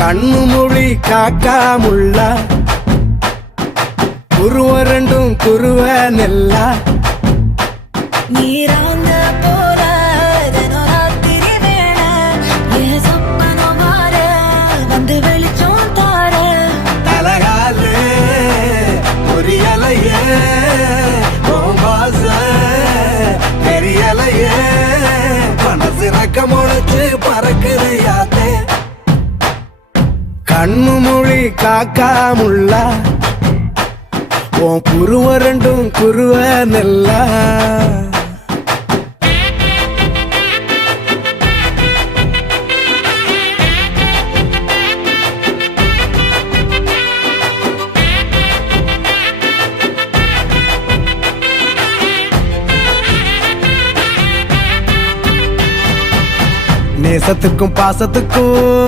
கண்ணு மொழி காக்காமுள்ள குருவ ரெண்டும் குருவ நெல்லா நீராங்க போல ராத்திரி வேண என் சொப்பனம் மாற வந்து வெளிச்சம் தார தலகாலே பொரியலையே வாச பெரியலையே மனசு ரக்க முளைச்சு பறக்குது யாத்தே கண்ணு மொழி காக்காமுள்ள உன் குருவ ரெண்டும் குருவ நெல்லா நேசத்துக்கும் பாசத்துக்கும்